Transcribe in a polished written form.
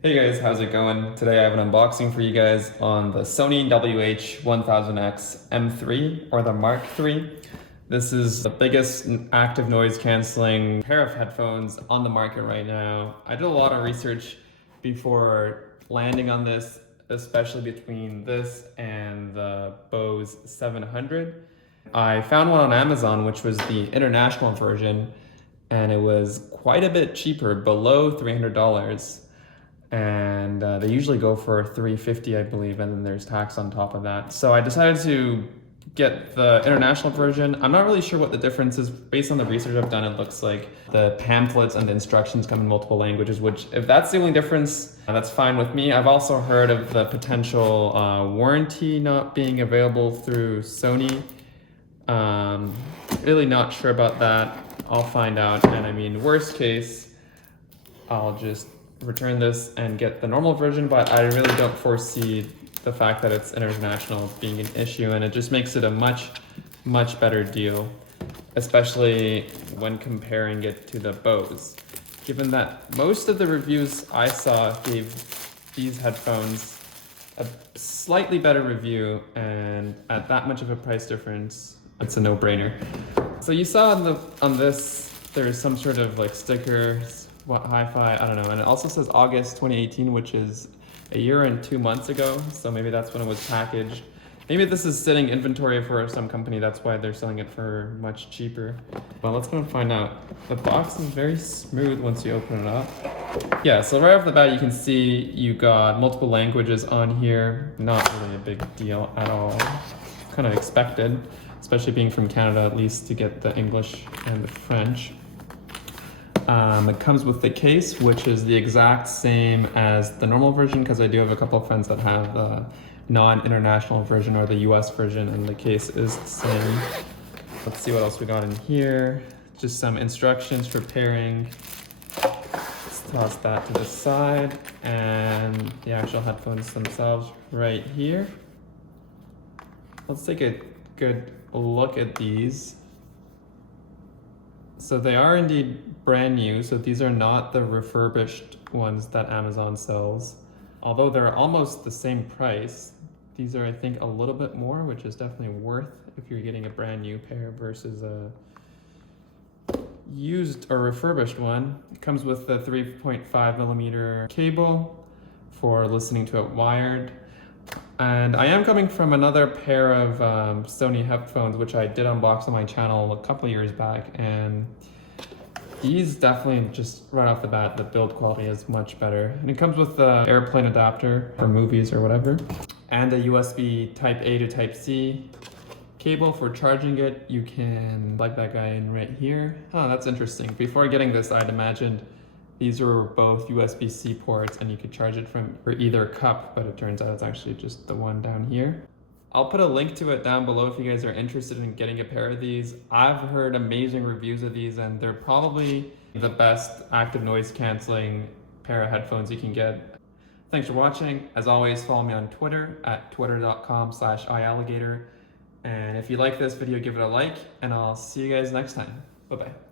Hey guys, how's it going? Today I have an unboxing for you guys on the Sony WH-1000XM3 or the Mark III. This is the biggest active noise canceling pair of headphones on the market right now. I did a lot of research before landing on this, especially between this and the Bose 700. I found one on Amazon, which was the international version, and it was quite a bit cheaper, below $300. And they usually go for $350, I believe, and then there's tax on top of that. So I decided to get the international version. I'm not really sure what the difference is. Based on the research I've done, it looks like the pamphlets and the instructions come in multiple languages, which if that's the only difference, that's fine with me. I've also heard of the potential warranty not being available through Sony. Really not sure about that. I'll find out, and I mean, worst case, I'll just return this and get the normal version, but I really don't foresee the fact that it's international being an issue, and it just makes it a much better deal, especially when comparing it to the Bose. Given that most of the reviews I saw gave these headphones a slightly better review, and at that much of a price difference, it's a no-brainer. So you saw on this, there's some sort of like stickers, what hi-fi, I don't know, and it also says August 2018, which is a year and 2 months ago, so maybe that's when it was packaged. Maybe this is sitting inventory for some company, that's why they're selling it for much cheaper. But let's go and find out. The box is very smooth once you open it up. Yeah, so right off the bat you can see you got multiple languages on here. Not really a big deal at all. Kind of expected, especially being from Canada, at least, to get the English and the French. It comes with the case, which is the exact same as the normal version, because I do have a couple of friends that have the non-international version or the US version, and the case is the same. Let's see what else we got in here. Just some instructions for pairing. Let's toss that to the side, and the actual headphones themselves right here. Let's take a good look at these. So they are indeed brand new, so these are not the refurbished ones that Amazon sells. Although they're almost the same price, these are, I think, a little bit more, which is definitely worth if you're getting a brand new pair versus a used or refurbished one. It comes with the 3.5mm cable for listening to it wired. And I am coming from another pair of Sony headphones, which I did unbox on my channel a couple of years back, and these definitely, just right off the bat, the build quality is much better. And it comes with the airplane adapter for movies or whatever, and a USB Type A to Type C cable for charging it. You can plug that guy in right here. Oh, that's interesting. Before getting this, I'd imagined these were both USB-C ports and you could charge it from for either cup, but it turns out it's actually just the one down here. I'll put a link to it down below if you guys are interested in getting a pair of these. I've heard amazing reviews of these, and they're probably the best active noise canceling pair of headphones you can get. Thanks for watching. As always, follow me on Twitter at twitter.com/iAligator. And if you like this video, give it a like, and I'll see you guys next time. Bye-bye.